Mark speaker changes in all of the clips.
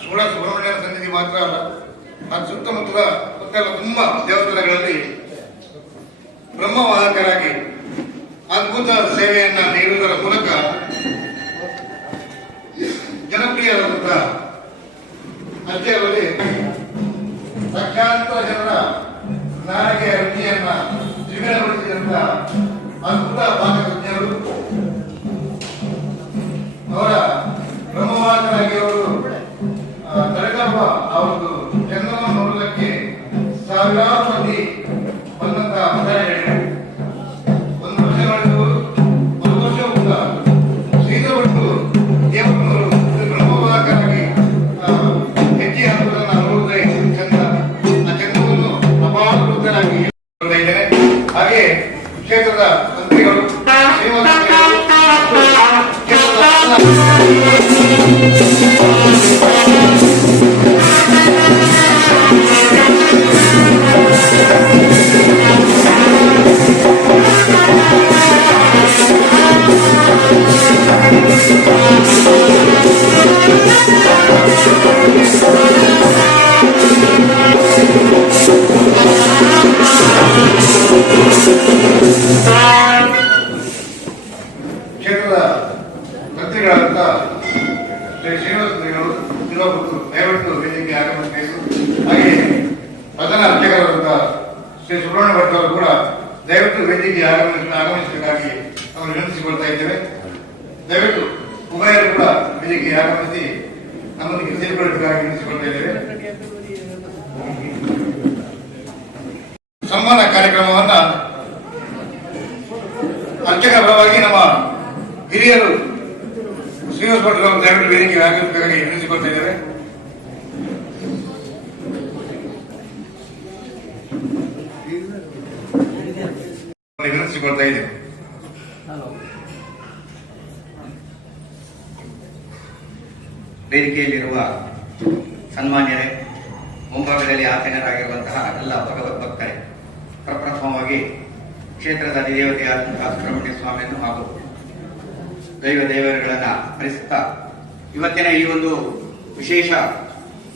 Speaker 1: ಸೂಳ ಸುಬ್ರಹ್ಮಣ್ಯನ ಸನ್ನಿಧಿ ಮಾತ್ರ ಅಲ್ಲ, ಅದು ಸುತ್ತಮುತ್ತಲ ಸುತ್ತೆಲ್ಲ ತುಂಬ ದೇವಸ್ಥಾನಗಳಲ್ಲಿ ಬ್ರಹ್ಮವಾಹಕರಾಗಿ ಅದ್ಭುತ ಸೇವೆಯನ್ನ ನೀಡುವುದರ ಮೂಲಕ ಜನಪ್ರಿಯರಾದಂತಹ ಅಜ್ಜಿಯವರಲ್ಲಿ ಕ್ಷೇತ್ರದ ಮಂತ್ರಿಗಳು ಶ್ರೀನಿವಾಸ ಕ್ಷೇತ್ರದ ಕ್ಷೇತ್ರದ ಮಂತ್ರಿಗಳಾದಂತ ಶ್ರೀ ಶ್ರೀನಿವಾಸ ಶ್ರೀಗಳು ತಿರುವಪುತ್ತು ದಯವಿಟ್ಟು ವೇದಿಕೆ ಆಗಮಿಸಬೇಕು ಹಾಗೆ ಪ್ರಧಾನ ಅರ್ಚಕರಾದಂತ ಶ್ರೀ ಸುಬ್ರಹ್ಮಣ್ಯ ಭಟ್ ಅವರು ಕೂಡ ದಯವಿಟ್ಟು ವೇದಿಕೆ ಆಗಮಿಸ ಆಗಮಿಸಬೇಕಾಗಿ ಅವರು ವಿನಂತಿಸಿಕೊಳ್ತಾ ಇದ್ದೇವೆ ದಯವಿಟ್ಟು ಉಭಯರು ಕೂಡ ವೇದಿಕೆ ಆಗಮಿಸಿ ನಮ್ಮೊಂದಿಗೆ ಸೇರಿಕೊಳ್ಳಬೇಕಾಗಿ ವಿನಂತಿಸಿಕೊಳ್ತಾ ಇದ್ದೇವೆ ಸನ್ಮಾನ ಕಾರ್ಯಕ್ರಮವನ್ನ ಅರ್ಚಕ ಪರವಾಗಿ ನಮ್ಮ ಹಿರಿಯರು ಶ್ರೀನಿವಾಸ ಭಟ್ ದಯವಿಟ್ಟು ವೇದಿಕೆ ಆಗಮಿಸಬೇಕಾಗಿ ವಿನಂತಿಸಿಕೊಳ್ತಾ ಇದ್ದೇವೆ ವಿನಂತಿಸಿಕೊಳ್ತಾ ಇದ್ದೇವೆ.
Speaker 2: ವೇದಿಕೆಯಲ್ಲಿರುವ ಸನ್ಮಾನ್ಯರೇ, ಮುಂಭಾಗದಲ್ಲಿ ಆಸೀನರಾಗಿರುವಂತಹ ಎಲ್ಲ ಭಗವದ್ ಭಕ್ತರೇ ಪ್ರಪ್ರಥಮವಾಗಿ ಕ್ಷೇತ್ರದ ಅಧಿದೇವತೆಯಾದಂತಹ ಸುಬ್ರಹ್ಮಣ್ಯ ಸ್ವಾಮಿಯನ್ನು ಹಾಗೂ ದೈವ ದೇವರುಗಳನ್ನ ಹರಿಸುತ್ತ ಇವತ್ತಿನ ಈ ಒಂದು ವಿಶೇಷ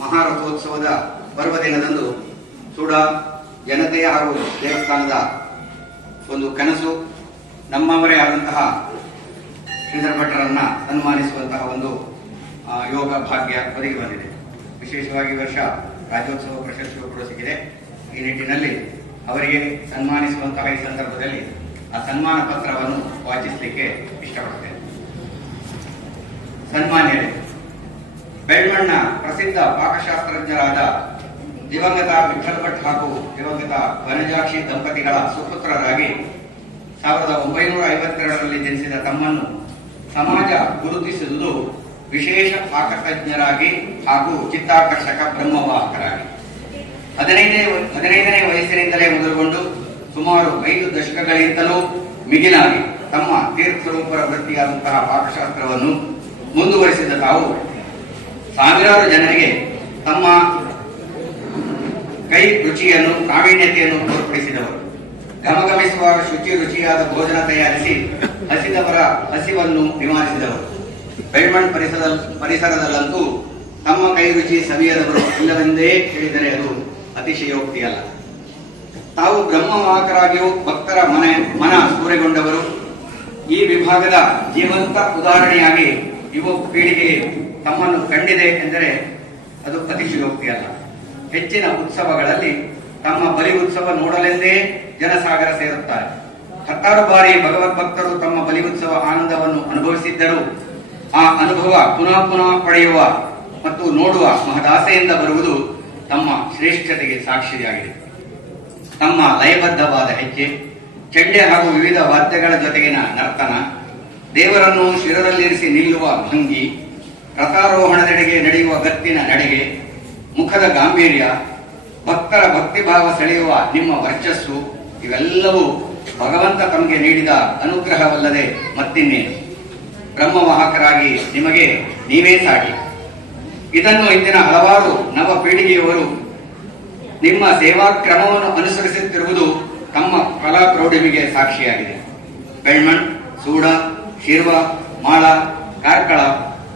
Speaker 2: ಮಹಾರಥೋತ್ಸವದ ಪರ್ವ ದಿನದಂದು ಸುಡ ಜನತೆಯ ಹಾಗೂ ದೇವಸ್ಥಾನದ ಒಂದು ಕನಸು, ನಮ್ಮವರೇ ಆದಂತಹ ಶ್ರೀಧರ ಭಟ್ಟರನ್ನ ಸನ್ಮಾನಿಸುವಂತಹ ಒಂದು ಯೋಗ ಭಾಗ್ಯ ಒದಗಿ ಬಂದಿದೆ. ವಿಶೇಷವಾಗಿ ವರ್ಷ ರಾಜ್ಯೋತ್ಸವ ಪ್ರಶಸ್ತಿಯು ಕೂಡ ಸಿಕ್ಕಿದೆ. ಈ ನಿಟ್ಟಿನಲ್ಲಿ ಅವರಿಗೆ ಸನ್ಮಾನಿಸುವಂತಹ ಈ ಸಂದರ್ಭದಲ್ಲಿ ಆ ಸನ್ಮಾನ ಪತ್ರವನ್ನು ವಾಚಿಸಲಿಕ್ಕೆ ಇಷ್ಟಪಡ್ತೇನೆ. ಸನ್ಮಾನ್ಯರೇ ಬೆಳ್ಮಣ್ಣ ಪ್ರಸಿದ್ಧ ಪಾಕಶಾಸ್ತ್ರಜ್ಞರಾದ ದಿವಂಗತ ವಿಠಲ್ ಭಟ್ ಹಾಗೂ ದಿವಂಗತ ವನಜಾಕ್ಷಿ ದಂಪತಿಗಳ ಸುಪುತ್ರರಾಗಿ ಸಾವಿರದ ಒಂಬೈನೂರ ಐವತ್ತೆರಡರಲ್ಲಿ ಜನಿಸಿದ ತಮ್ಮನ್ನು ಸಮಾಜ ಗುರುತಿಸುವುದು ವಿಶೇಷ ಪಾಕತಜ್ಞರಾಗಿ ಹಾಗೂ ಚಿತ್ತಾಕರ್ಷಕ ಬ್ರಹ್ಮವಾಹಕರಾಗಿ. ಹದಿನೈದನೇ ಹದಿನೈದನೇ ವಯಸ್ಸಿನಿಂದಲೇ ಮೊದಲುಗೊಂಡು ಸುಮಾರು ಐದು ದಶಕಗಳಿಂದಲೂ ಮಿಗಿಲಾಗಿ ತಮ್ಮ ತೀರ್ಥರೂಪರ ವೃತ್ತಿಯಾದಂತಹ ಪಾಕಶಾಸ್ತ್ರವನ್ನು ಮುಂದುವರಿಸಿದ ತಾವು ಸಾವಿರಾರು ಜನರಿಗೆ ತಮ್ಮ ಕೈ ರುಚಿಯನ್ನು ಪ್ರಾವೀಣ್ಯತೆಯನ್ನು ತೋರ್ಪಡಿಸಿದವರು. ಗಮಗಮಿಸುವ ಶುಚಿ ರುಚಿಯಾದ ಭೋಜನ ತಯಾರಿಸಿ ಹಸಿದವರ ಹಸಿವನ್ನು ನಿವಾರಿಸಿದವರು. ಬೆಳ್ಮಣ್ ಪರಿಸರ ಪರಿಸರದಲ್ಲಂತೂ ತಮ್ಮ ಕೈ ರುಚಿ ಸವಿಯದವರು ಇಲ್ಲವೆಂದೇ ಹೇಳಿದರೆ ಅದು ಅತಿಶಯೋಕ್ತಿಯಲ್ಲ. ತಾವು ಬ್ರಹ್ಮವಾಹಕರಾಗಿಯೂ ಭಕ್ತರ ಮನೆ, ಮನ ಸೂರೆಗೊಂಡವರು. ಈ ವಿಭಾಗದ ಜೀವಂತ ಉದಾಹರಣೆಯಾಗಿ ಯುವ ಪೀಳಿಗೆ ತಮ್ಮನ್ನು ಕಂಡಿದೆ ಎಂದರೆ ಅದು ಅತಿಶಯೋಕ್ತಿ ಅಲ್ಲ ಹೆಚ್ಚಿನ ಉತ್ಸವಗಳಲ್ಲಿ ತಮ್ಮ ಬಲಿ ಉತ್ಸವ ನೋಡಲೆಂದೇ ಜನಸಾಗರ ಸೇರುತ್ತಾರೆ. ಹತ್ತಾರು ಬಾರಿ ಭಗವತ್ ಭಕ್ತರು ತಮ್ಮ ಬಲಿ ಉತ್ಸವ ಆನಂದವನ್ನು ಅನುಭವಿಸಿದ್ದರು ಆ ಅನುಭವ ಪುನಃ ಪುನಃ ಪಡೆಯುವ ಮತ್ತು ನೋಡುವ ಮಹದಾಸೆಯಿಂದ ಬರುವುದು ತಮ್ಮ ಶ್ರೇಷ್ಠತೆಗೆ ಸಾಕ್ಷಿಯಾಗಿದೆ. ತಮ್ಮ ಲಯಬದ್ಧವಾದ ಹೆಜ್ಜೆ, ಚೆಂಡೆ ಹಾಗೂ ವಿವಿಧ ವಾದ್ಯಗಳ ಜೊತೆಗಿನ ನರ್ತನ, ದೇವರನ್ನು ಶಿರದಲ್ಲಿರಿಸಿ ನಿಲ್ಲುವ ಭಂಗಿ, ರಥಾರೋಹಣದೆಡೆಗೆ ನಡೆಯುವ ಗತ್ತಿನ ನಡೆಗೆ, ಮುಖದ ಗಾಂಭೀರ್ಯ, ಭಕ್ತರ ಭಕ್ತಿಭಾವ ಸೆಳೆಯುವ ನಿಮ್ಮ ವರ್ಚಸ್ಸು, ಇವೆಲ್ಲವೂ ಭಗವಂತ ತಮಗೆ ನೀಡಿದ ಅನುಗ್ರಹವಲ್ಲದೆ ಮತ್ತಿನ್ನೇನು. ಬ್ರಹ್ಮವಾಹಕರಾಗಿ ನಿಮಗೆ ನೀವೇ ಸಾಟಿ ಇದನ್ನು ಇಂದಿನ ಹಲವಾರು ನವ ಪೀಳಿಗೆಯವರು ನಿಮ್ಮ ಸೇವಾ ಕ್ರಮವನ್ನು ಅನುಸರಿಸುತ್ತಿರುವುದು ತಮ್ಮ ಕಲಾ ಪ್ರೌಢಿಮೆಗೆ ಸಾಕ್ಷಿಯಾಗಿದೆ. ಬೆಳ್ಮಣ್, ಸೂಡ, ಶಿರ್ವ, ಮಾಳ, ಕಾರ್ಕಳ,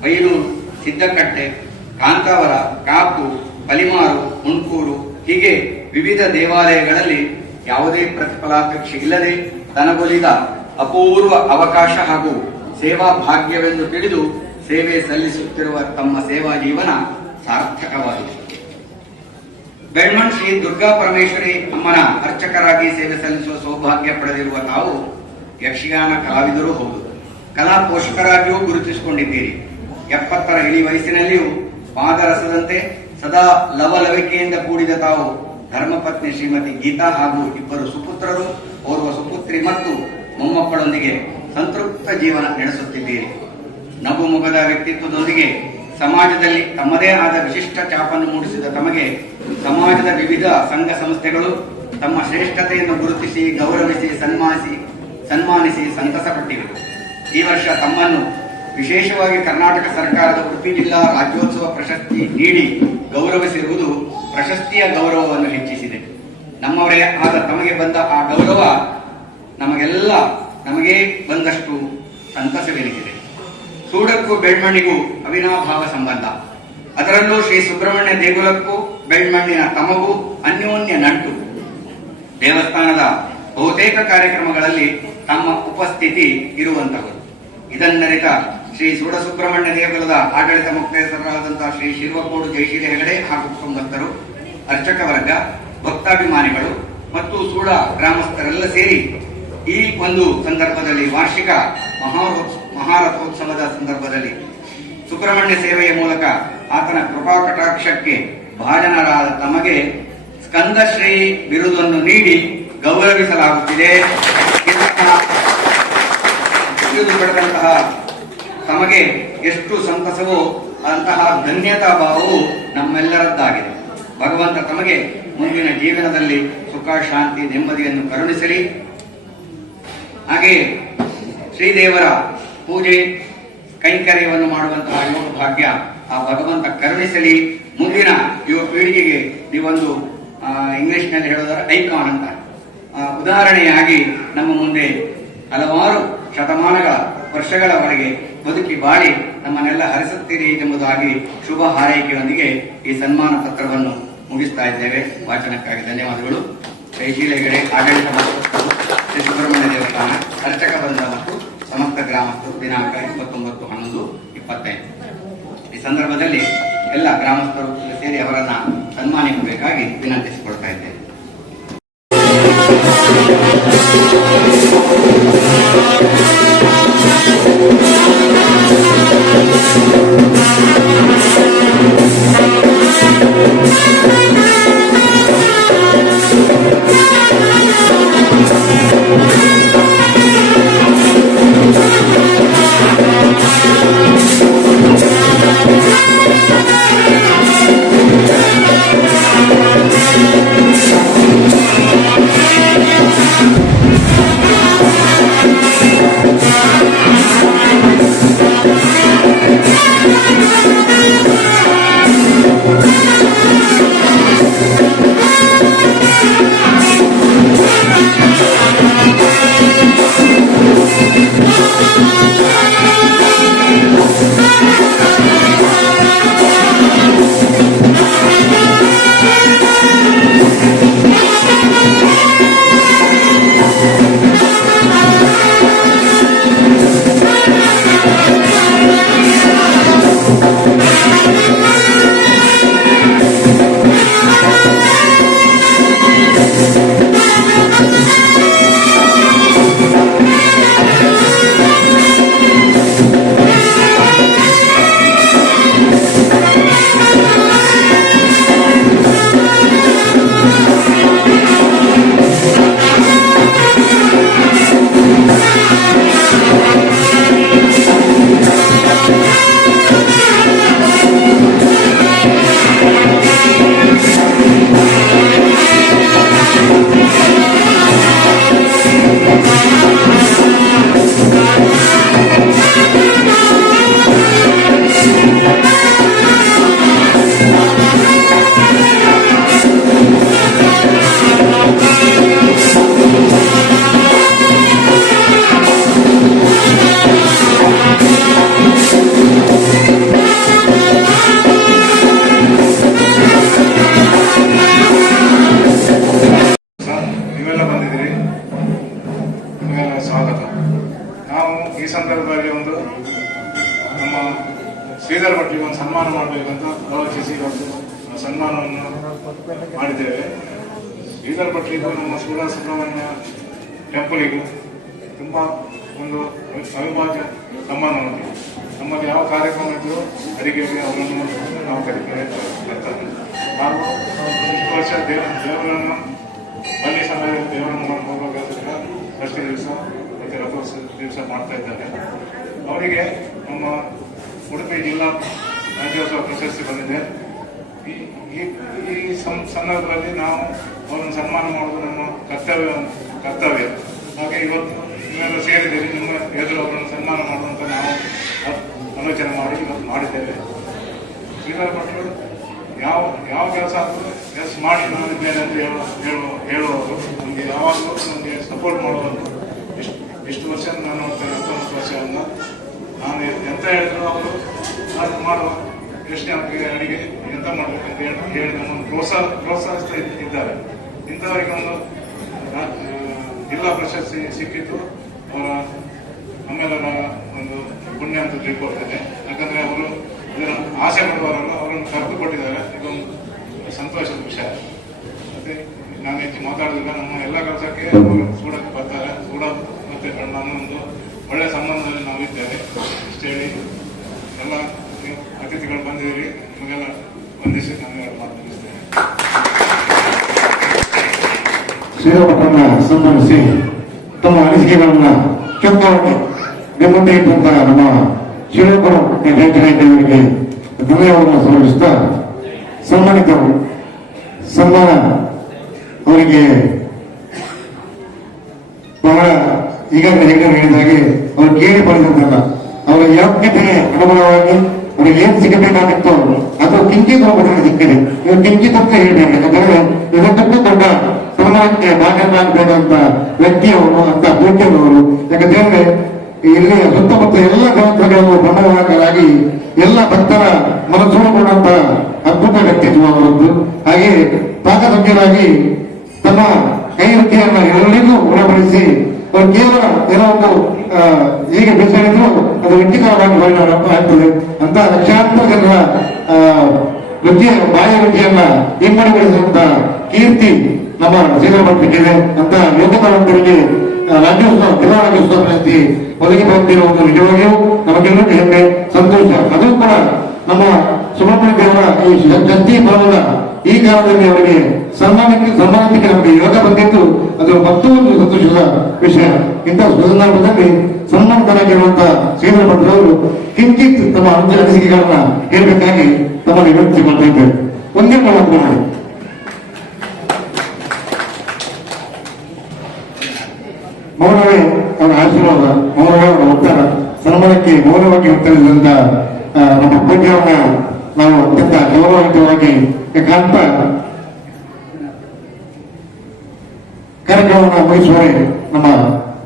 Speaker 2: ಬೈಲೂರು, ಸಿದ್ದಕಟ್ಟೆ, ಕಾಂತಾವರ, ಕಾಪು ಬಲಿಮಾರು ಹುಣಕೂರು ಹೀಗೆ ವಿವಿಧ ದೇವಾಲಯಗಳಲ್ಲಿ ಯಾವುದೇ ಪ್ರತಿಫಲಾಪೇಕ್ಷೆ ಇಲ್ಲದೆ ತನಗೊಲಿದ ಅಪೂರ್ವ ಅವಕಾಶ ಹಾಗೂ ಸೇವಾ ಭಾಗ್ಯವೆಂದು ತಿಳಿದು ಸೇವೆ ಸಲ್ಲಿಸುತ್ತಿರುವ ತಮ್ಮ ಸೇವಾ ಜೀವನ ಸಾರ್ಥಕವಾಗಿದೆ. ಬೆಳ್ಮಣ್ ಶ್ರೀ ದುರ್ಗಾ ಪರಮೇಶ್ವರಿ ಅಮ್ಮನ ಅರ್ಚಕರಾಗಿ ಸೇವೆ ಸಲ್ಲಿಸುವ ಸೌಭಾಗ್ಯ ಪಡೆದಿರುವ ತಾವು ಯಕ್ಷಗಾನ ಕಲಾವಿದರೂ ಹೌದು. ಕಲಾ ಪೋಷಕರಾಗಿಯೂ ಗುರುತಿಸಿಕೊಂಡಿದ್ದೀರಿ. ಎಪ್ಪತ್ತರ ಇಳಿ ವಯಸ್ಸಿನಲ್ಲಿಯೂ ಪಾದರಸದಂತೆ ಸದಾ ಲವಲವಿಕೆಯಿಂದ ಕೂಡಿದ ತಾವು ಧರ್ಮಪತ್ನಿ ಶ್ರೀಮತಿ ಗೀತಾ ಹಾಗೂ ಇಬ್ಬರು ಸುಪುತ್ರರು, ಓರ್ವ ಸುಪುತ್ರಿ ಮತ್ತು ಮೊಮ್ಮಕ್ಕಳೊಂದಿಗೆ ಸಂತೃಪ್ತ ಜೀವನ ನಡೆಸುತ್ತಿದ್ದೀರಿ. ನಗು ವ್ಯಕ್ತಿತ್ವದೊಂದಿಗೆ ಸಮಾಜದಲ್ಲಿ ತಮ್ಮದೇ ಆದ ವಿಶಿಷ್ಟ ಛಾಪನ್ನು ಮೂಡಿಸಿದ ತಮಗೆ ಸಮಾಜದ ವಿವಿಧ ಸಂಘ ಸಂಸ್ಥೆಗಳು ತಮ್ಮ ಶ್ರೇಷ್ಠತೆಯನ್ನು ಗುರುತಿಸಿ ಗೌರವಿಸಿ ಸನ್ಮಾನಿಸಿ ಸನ್ಮಾನಿಸಿ ಸಂತಸಪಟ್ಟಿವೆ. ಈ ವರ್ಷ ತಮ್ಮನ್ನು ವಿಶೇಷವಾಗಿ ಕರ್ನಾಟಕ ಸರ್ಕಾರದ ಉಡುಪಿ ಜಿಲ್ಲಾ ರಾಜ್ಯೋತ್ಸವ ಪ್ರಶಸ್ತಿ ನೀಡಿ ಗೌರವಿಸಿರುವುದು ಪ್ರಶಸ್ತಿಯ ಗೌರವವನ್ನು ಹೆಚ್ಚಿಸಿದೆ. ನಮ್ಮವರೇ ಆದ ತಮಗೆ ಬಂದ ಆ ಗೌರವ ನಮಗೆಲ್ಲ ನಮಗೆ ಬಂದಷ್ಟು ಸಂತಸವೆನಿಸಿದೆ. ಸೂಡಕ್ಕೂ ಬೆಳ್ಮಣ್ಣಿಗೂ ಅವಿನಾಭಾವ ಸಂಬಂಧ. ಅದರಲ್ಲೂ ಶ್ರೀ ಸುಬ್ರಹ್ಮಣ್ಯ ದೇಗುಲಕ್ಕೂ ಬೆಳ್ಮಣ್ಣಿನ ತಮಗೂ ಅನ್ಯೋನ್ಯ ನಂಟು. ದೇವಸ್ಥಾನದ ಬಹುತೇಕ ಕಾರ್ಯಕ್ರಮಗಳಲ್ಲಿ ತಮ್ಮ ಉಪಸ್ಥಿತಿ ಇರುವಂತಹದ್ದು ಇದನ್ನರಿತ ಶ್ರೀ ಸೂಡಸುಬ್ರಹ್ಮಣ್ಯ ದೇಗುಲದ ಆಡಳಿತ ಮುಕ್ತೇಸರಾದಂತಹ ಶ್ರೀ ಶಿಲ್ವಕೋಡು ಜಯಶೀಲ ಹೆಗಡೆ ಹಾಗೂ ಕುಟುಂಬಸ್ಥರು, ಅರ್ಚಕ ವರ್ಗ, ಭಕ್ತಾಭಿಮಾನಿಗಳು ಮತ್ತು ಸೂಡ ಗ್ರಾಮಸ್ಥರೆಲ್ಲ ಸೇರಿ ಈ ಒಂದು ಸಂದರ್ಭದಲ್ಲಿ ವಾರ್ಷಿಕ ಮಹಾರೋತ್ಸ ಮಹಾರಥೋತ್ಸವದ ಸಂದರ್ಭದಲ್ಲಿ ಸುಬ್ರಹ್ಮಣ್ಯ ಸೇವೆಯ ಮೂಲಕ ಆತನ ಕೃಪಾ ಕಟಾಕ್ಷಕ್ಕೆ ಭಾಜನರಾದ ತಮಗೆ ಸ್ಕಂದಶ್ರೀ ಬಿರುದನ್ನು ನೀಡಿ ಗೌರವಿಸಲಾಗುತ್ತಿದೆ. ಪಡೆದಂತಹ ತಮಗೆ ಎಷ್ಟು ಸಂತಸವೋ ಅಂತಹ ಧನ್ಯತಾ ಭಾವವು ನಮ್ಮೆಲ್ಲರದ್ದಾಗಿದೆ. ಭಗವಂತ ತಮಗೆ ಮುಂದಿನ ಜೀವನದಲ್ಲಿ ಸುಖ, ಶಾಂತಿ, ನೆಮ್ಮದಿಯನ್ನು ಕರುಣಿಸಲಿ. ಹಾಗೆಯೇ ಶ್ರೀದೇವರ ಪೂಜೆ, ಕೈಂಕರ್ಯವನ್ನು ಮಾಡುವಂತಹ ಯೋಗ ಭಾಗ್ಯ ಆ ಭಗವಂತ ಕರುಣಿಸಲಿ. ಮುಂದಿನ ಯುವ ಪೀಳಿಗೆಗೆ ನೀವೊಂದು ಇಂಗ್ಲಿಷ್ ಇಂಗ್ಲಿಷ್ನಲ್ಲಿ ಹೇಳೋದರ ಐಕಾನ್ ಅಂತ ಉದಾಹರಣೆಯಾಗಿ ನಮ್ಮ ಮುಂದೆ ಹಲವಾರು ಶತಮಾನಗಳ, ವರ್ಷಗಳವರೆಗೆ ಬದುಕಿ ಬಾಳಿ ನಮ್ಮನ್ನೆಲ್ಲ ಹರಿಸುತ್ತೀರಿ ಎಂಬುದಾಗಿ ಶುಭ ಹಾರೈಕೆಯೊಂದಿಗೆ ಈ ಸನ್ಮಾನ ಪತ್ರವನ್ನು ಮುಗಿಸ್ತಾ ಇದ್ದೇವೆ. ವಾಚನಕ್ಕಾಗಿ ಧನ್ಯವಾದಗಳು. ಜಯಶೀಲ ಆಡಳಿತ ಮತ್ತು ಶ್ರೀ ಸುಬ್ರಹ್ಮಣ್ಯ ದೇವಸ್ಥಾನ, ಅರ್ಚಕ ಬಂದ ಮತ್ತು ಸಮಸ್ತ ಗ್ರಾಮಸ್ಥರು ದಿನಾಂಕ ಇಪ್ಪತ್ತೊಂಬತ್ತು ಹನ್ನೊಂದು ಇಪ್ಪತ್ತೈದು. ಈ ಸಂದರ್ಭದಲ್ಲಿ ಎಲ್ಲ ಗ್ರಾಮಸ್ಥರು ಸೇರಿ ಅವರನ್ನ ಸನ್ಮಾನಿಸಬೇಕಾಗಿ ವಿನಂತಿಸಿಕೊಳ್ತಾ ಇದ್ದೇನೆ.
Speaker 3: Thank ಸನ್ಮಾನವನ್ನು ಮಾಡಿದ್ದೇವೆ. ಬೀದರ್ ಭಟ್ಲಿಗೂ ನಮ್ಮ ಸೂರ ಸುಬ್ರಹ್ಮಣ್ಯ ಟೆಂಪಲಿಗೂ ತುಂಬ ಒಂದು ಅವಿಭಾಜ್ಯ ಸನ್ಮಾನವನ್ನು. ನಮ್ಮಲ್ಲಿ ಯಾವ ಕಾರ್ಯಕ್ರಮ ಇದ್ದರೂ ಅಡಿಗೆಗೆ ಅವರನ್ನು ನಾವು ಕರೀತೇವೆ ಬರ್ತಾರೆ ಹಾಗೂ ವರ್ಷ ದೇವ, ದೇವರನ್ನು ಅಲ್ಲಿ ಸಮಯದಲ್ಲಿ ದೇವರನ್ನು ಹೋಗೋದ್ರಿಂದ ಫಸ್ಟ್ ದಿವಸ, ಮತ್ತು ರಥೋತ್ಸವ ದಿವಸ ಮಾಡ್ತಾ ಇದ್ದಾರೆ. ಅವರಿಗೆ ನಮ್ಮ ಉಡುಪಿ ಜಿಲ್ಲಾ ರಾಜ್ಯೋತ್ಸವ ಪ್ರಶಸ್ತಿ ಬಂದಿದೆ. ಈ ಸಂದರ್ಭದಲ್ಲಿ ನಾವು ಅವರನ್ನು ಸನ್ಮಾನ ಮಾಡೋದು ನಮ್ಮ ಕರ್ತವ್ಯ ಕರ್ತವ್ಯ. ಹಾಗೆ ಇವತ್ತು ನೀವೆಲ್ಲ ಸೇರಿದ್ದೀರಿ ನಿಮ್ಮ ಎದುರು ಅವರನ್ನು ಸನ್ಮಾನ ಮಾಡುವಂತ ನಾವು ಆಲೋಚನೆ ಮಾಡಿ ಇವತ್ತು ಮಾಡಿದ್ದೇವೆ. ಶ್ರೀಧರ್ ಭಟ್ರು ಯಾವ ಯಾವ ಕೆಲಸ ಆದರೂ ಎಸ್ ಮಾಡಿ ನಾನಿದ್ದೇನೆ ಅಂತ ಹೇಳೋ ಹೇಳೋ ಹೇಳುವವರು ನಮಗೆ ಯಾವಾಗಲೂ ನಮಗೆ ಸಪೋರ್ಟ್ ಮಾಡೋದು ಇಷ್ಟು ಇಷ್ಟು ವರ್ಷ ನಾನು ನೋಡ್ತೇನೆ ಹತ್ತೊಂಬತ್ತು ವರ್ಷದಿಂದ ನಾನು ಎಂತ ಹೇಳಿದ್ರು ಅವರು ಅದು ಮಾಡುವ ಯೋಚನೆ ಅಡಿಗೆ ಎಂತ ಅಂತ ಹೇಳಿ ನಮ್ಮನ್ನು ಪ್ರೋತ್ಸಾಹ ಪ್ರೋತ್ಸಾಹಿಸ್ತಾ ಇದ್- ಇದ್ದಾರೆ. ಇಂಥವರಿಗೆ ಒಂದು ಜಿಲ್ಲಾ ಪ್ರಶಸ್ತಿ ಸಿಕ್ಕಿದ್ದು ಅವರ ನಮ್ಮೆಲ್ಲರ ಒಂದು ಪುಣ್ಯ ಅಂತ ತಿಳ್ಕೊಳ್ತೇನೆ. ಯಾಕಂದ್ರೆ ಅವರು ಇದನ್ನು ಆಸೆ ಪಡುವವರಲ್ಲ ಅವರನ್ನು ಕರೆದು ಕೊಟ್ಟಿದ್ದಾರೆ. ಇದೊಂದು ಸಂತೋಷದ ವಿಷಯ. ಮತ್ತೆ ನಾನು ಹೆಚ್ಚು ಮಾತಾಡೋದಿಲ್ಲ. ನಮ್ಮ ಎಲ್ಲ ಕೆಲಸಕ್ಕೆ ಅವರು ಸೂಡಕ್ಕೆ ಬರ್ತಾರೆ. ಸೂಡ ಮತ್ತೆ ನನ್ನ ಒಂದು ಒಳ್ಳೆ ಸಂಬಂಧದಲ್ಲಿ ನಾವು ಇದ್ದೇವೆ ಇಷ್ಟು ಹೇಳಿ. ಎಲ್ಲ ಅತಿಥಿಗಳು ಬಂದಿದ್ದೀರಿ. ನಿಮಗೆಲ್ಲ ವಂದಿಸಿ ನಾನು ಮಾತು ಮುಗಿಸ್ತೇನೆ
Speaker 4: ಶ್ರೀರಾಮಕರನ್ನ ಸನ್ಮಾನಿಸಿ ತಮ್ಮ ಅನಿಸಿಕೆಗಳನ್ನ ಚೊಕ್ಕವಾಗಿ ನಿಮ್ಮೊಂದಿಗೆ ಇಟ್ಟಂತ ನಮ್ಮ ಶ್ರೀರಾಮಕರು ದೇವರಿಗೆ ಧನ್ಯವಾದವನ್ನು ಸಲ್ಲಿಸುತ್ತಾ ಸನ್ಮಾನಿತರು ಸನ್ಮಾನ ಅವರಿಗೆ ಬಹಳ ಈಗಾಗಲೇ ಹೇಳಿದ ಹಾಗೆ ಅವರು ಕೇಳಿ ಬಂದಿದ್ದಲ್ಲ ಅವರ ಯೋಗ್ಯತೆಗೆ ಅನುಗುಣವಾಗಿ ಅವರಿಗೆ ಏನ್ ಸಿಗಬೇಕಾಗಿತ್ತು ಅದು ಕಿಂಚಿತ್ ರೂಪದಲ್ಲಿ ಸಿಕ್ಕಿದೆ. ಇವ್ರು ಕಿಂಚಿತ್ ಅಂತ ಹೇಳಬೇಕು ಯಾಕಂದ್ರೆ ಇವತ್ತಕ್ಕೂ ದೊಡ್ಡ ಸಮಾಜಕ್ಕೆ ಭಾಗವಾಗಬೇಕಂತ ವ್ಯಕ್ತಿಯವರು ಅಂತ ಪೂಜ್ಯನವರು ಯಾಕಂದ್ರೆ ಇಲ್ಲಿ ಸುತ್ತಮುತ್ತ ಎಲ್ಲ ಗ್ರಂಥಗಳನ್ನು ಬ್ರಹ್ಮವಾಹಕರಾಗಿ ಎಲ್ಲ ಭಕ್ತರ ಮನಸ್ಸುಕೊಂಡಂತ ಅದ್ಭುತ ವ್ಯಕ್ತಿತ್ವ ಅವರದ್ದು. ಹಾಗೆ ಪಾಕತಜ್ಞರಾಗಿ ತಮ್ಮ ಕೈ ರುಚಿಯನ್ನ ಎಲ್ಲರಿಗೂ ಗುಣಪಡಿಸಿ ಕೇವಲ ಏನೋ ಒಂದು ಹೀಗೆ ಬಿಸಿಲಿದ್ರು ಅದು ರುಚಿಕರವಾಗಿ ಪರಿಣಾಮ ಆಗ್ತದೆ ಅಂತ ಲಕ್ಷಾಂತರ ಜನರ ರುಚಿಯ ಬಾಯ ವೃತ್ತಿಯನ್ನ ಇಮ್ಮಡಿಗೊಳಿಸುವಂತ ಕೀರ್ತಿ ನಮ್ಮ ಶ್ರೀರಾಮಟ್ಟಿಗಿದೆ ಅಂತ ಯೋಗವಂತರಿಗೆ ರಾಜ್ಯೋತ್ಸವ ಜಿಲ್ಲಾ ರಾಜ್ಯೋತ್ಸವ ಪ್ರಶಸ್ತಿ ಒದಗಿ ಬಂದಿರುವುದು ನಿಜವಾಗಿಯೂ ನಮಗೆಲ್ಲರಿಗೂ ಹೆಮ್ಮೆ, ಸಂತೋಷ. ಅದು ಕೂಡ ನಮ್ಮ ಸುಬ್ರಹ್ಮಣ್ಯ ದೇವರ ಈ ಜಸ್ತಿ ಭವನದ ಈ ಕಾಲದಲ್ಲಿ ಅವರಿಗೆ ಸನ್ಮಾನಕ್ಕೆ ಸನ್ಮಾನಕ್ಕೆ ನಮಗೆ ಯೋಗ ಬಂದಿದ್ದು ಅದು ಮತ್ತೊಂದು ಸಂತೋಷದ ವಿಷಯ. ಇಂತಹ ಸಂದರ್ಭದಲ್ಲಿ ಸನ್ಮಾನಿತರಾಗಿರುವಂತಹ ಶ್ರೀಧರ ಭಟ್ರವರು ಕಿಂಚಿತ್ ತಮ್ಮ ಅನಿಸಿಕೆ ಅನಿಸಿಕೆಗಳನ್ನ ಹೇಳಬೇಕಾಗಿ ತಮ್ಮನ್ನು ಮಾಡ್ತಾ ಇದ್ದೇವೆ. ಒಂದೇ ಮಾಡಿ. ಮೌನವೇ ಅವರ ಆಶೀರ್ವಾದ, ಮೌನವೇ ಅವರ ಉತ್ತರ ಸನ್ಮಾನಕ್ಕೆ ಮೌನವಾಗಿ ಉತ್ತರಿಸಿದಂತ ನಮ್ಮ ಪೂಜ್ಯವನ್ನ ನಾವು ಅತ್ಯಂತ ಗೌರವಯುತವಾಗಿ ಕಾಣ್ತಾ ಕಾರ್ಯಕ್ರಮವನ್ನು ಮುಗಿಸುವರೆ ನಮ್ಮ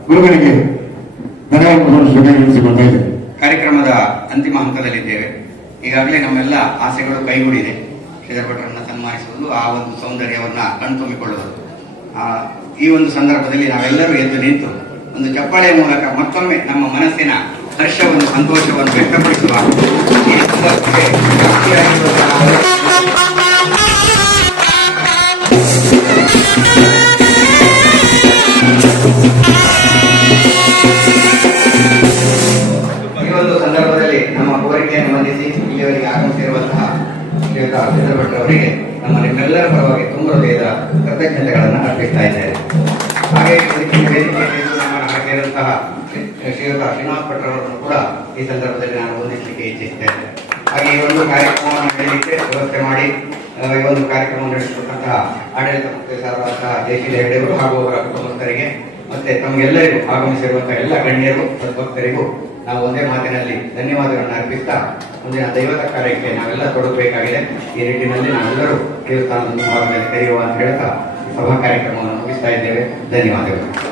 Speaker 4: ಗುರುಗಳಿಗೆ ಇದ್ದೇವೆ
Speaker 2: ಕಾರ್ಯಕ್ರಮದ ಅಂತಿಮ ಹಂತದಲ್ಲಿದ್ದೇವೆ. ಈಗಾಗಲೇ ನಮ್ಮೆಲ್ಲ ಆಸೆಗಳು ಕೈಗೂಡಿದೆ. ಶ್ರೀಧರ್ ಸನ್ಮಾನಿಸುವುದು ಆ ಒಂದು ಸೌಂದರ್ಯವನ್ನ ಕಣ್ತುಂಬಿಕೊಳ್ಳುವುದು. ಆ, ಈ ಒಂದು ಸಂದರ್ಭದಲ್ಲಿ ನಾವೆಲ್ಲರೂ ಎದ್ದು ನಿಂತು ಒಂದು ಚಪ್ಪಾಳೆಯ ಮೂಲಕ ಮತ್ತೊಮ್ಮೆ ನಮ್ಮ ಮನಸ್ಸಿನ ಹರ್ಷವನ್ನು ಸಂತೋಷವನ್ನು ವ್ಯಕ್ತಪಡಿಸುವ ಸಂದರ್ಭದಲ್ಲಿ ನಾನು ವಂದಿಸಲಿಕ್ಕೆ ಇಚ್ಛಿಸುತ್ತೇನೆ ಹಾಗೆ ಈ ಒಂದು ಕಾರ್ಯಕ್ರಮವನ್ನು ನಡೆಯಲಿಕ್ಕೆ ವ್ಯವಸ್ಥೆ ಮಾಡಿ ಈ ಒಂದು ಕಾರ್ಯಕ್ರಮ ನಡೆಸಿರ್ತಕ್ಕಂತಹ ಆಡಳಿತ ಮತ್ತು ಸಾರುವಂತಹ ದೇಶದ ಹೆಡೆಯರು ಹಾಗೂ ಅವರ ಕುಟುಂಬಸ್ಥರಿಗೆ, ಮತ್ತೆ ತಮಗೆಲ್ಲರಿಗೂ ಆಗಮಿಸಿರುವಂತಹ ಎಲ್ಲ ಗಣ್ಯರು ಸದ್ಭಕ್ತರಿಗೂ ನಾವು ಒಂದೇ ಮಾತಿನಲ್ಲಿ ಧನ್ಯವಾದಗಳನ್ನು ಅರ್ಪಿಸ್ತಾ, ಮುಂದಿನ ದೈವದ ಕಾರ್ಯಕ್ಕೆ ನಾವೆಲ್ಲ ತೊಡಗಬೇಕಾಗಿದೆ. ಈ ನಿಟ್ಟಿನಲ್ಲಿ ನಾವೆಲ್ಲರೂ ದೇವಸ್ಥಾನದ ಮುಂಭಾಗದಲ್ಲಿ ಕರೆಯುವ ಅಂತ ಹೇಳ್ತಾ ಸಭಾ ಕಾರ್ಯಕ್ರಮವನ್ನು ಮುಗಿಸ್ತಾ ಇದ್ದೇವೆ. ಧನ್ಯವಾದಗಳು.